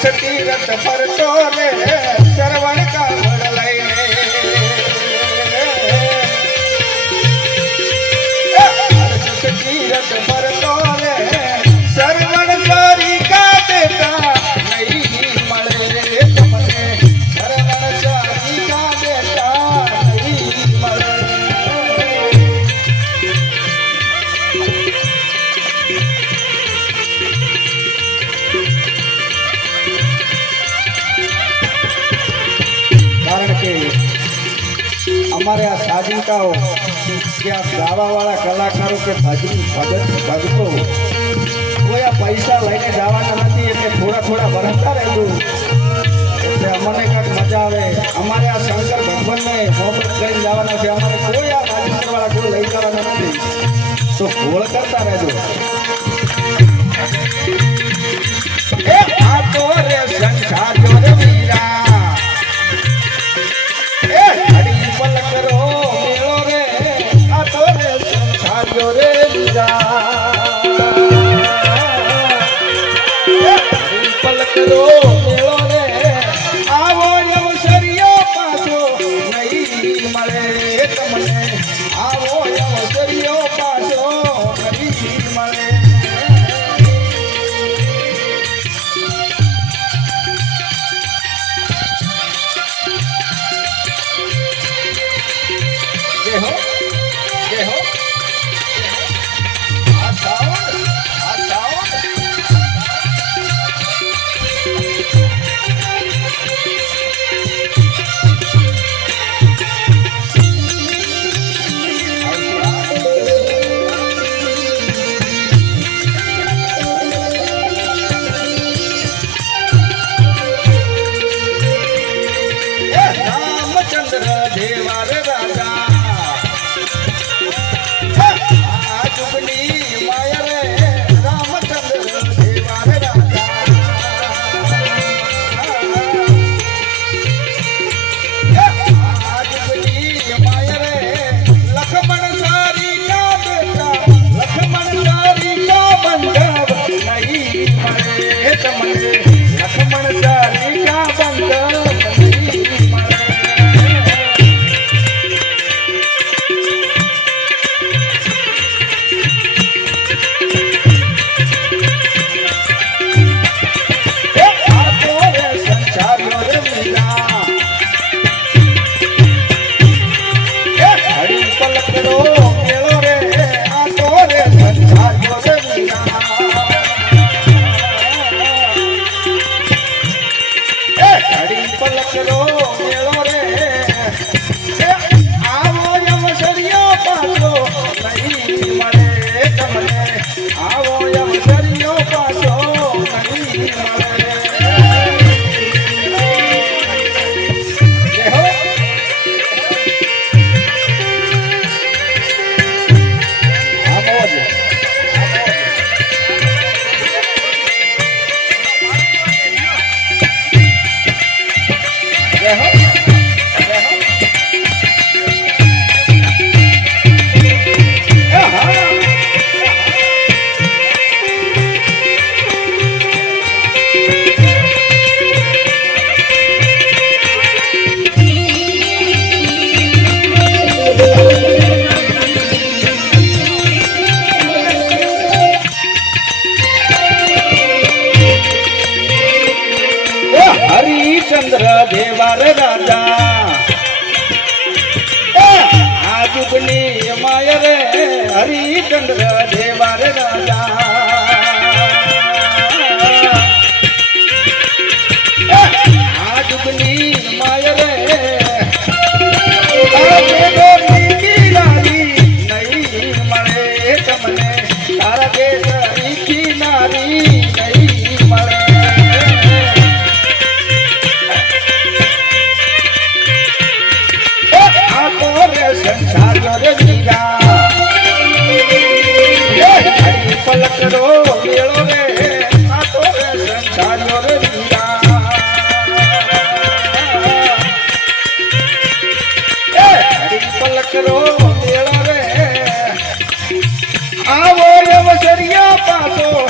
તીરથ ફરતો રે શ્રવણ કાવડ લઈને તીરથ ફરતો રે શ્રવણ સારી કા દેતા નહીં મળે તમને શ્રવણ સારી કા દેતા નહીં મળે કારણ કે અમારે આ સાધિકાઓ કે આ ગાવાવાળા કલાકારો કે ભગતો કોઈ આ પૈસા લઈને જવાના નથી એટલે થોડા વરસતા રહેતું એટલે અમને કંઈક મજા આવે અમારે આ શંકર ભગવાનને મોહબ્બત લઈને જવાના છે અમારે કોઈ આ રાજકારણવાળા કોઈ લઈ જવાના નથી તો ગોળ કરતા રહેજો આ તો રે સંસાર જો રે વીરા રે પલકરો મેળો રે આવો અવસરિયો પાછો નહીં મળે તમને આવો અવસરિયો પાછો નહીં મળે હરિચંદ્ર દેવાર રાજા આ જુગની માય રે હરિચંદ્ર દેવાર રાજા આ જુગની માય રે નહીં મળે તમને તારા દેશ નારી નહીં મળે સંસાર રે વીરા પલકડો મેળો રે આ તો રે સંસાર રે વીરા પલકડો મેળો રે આવો અવસરિયો પાછો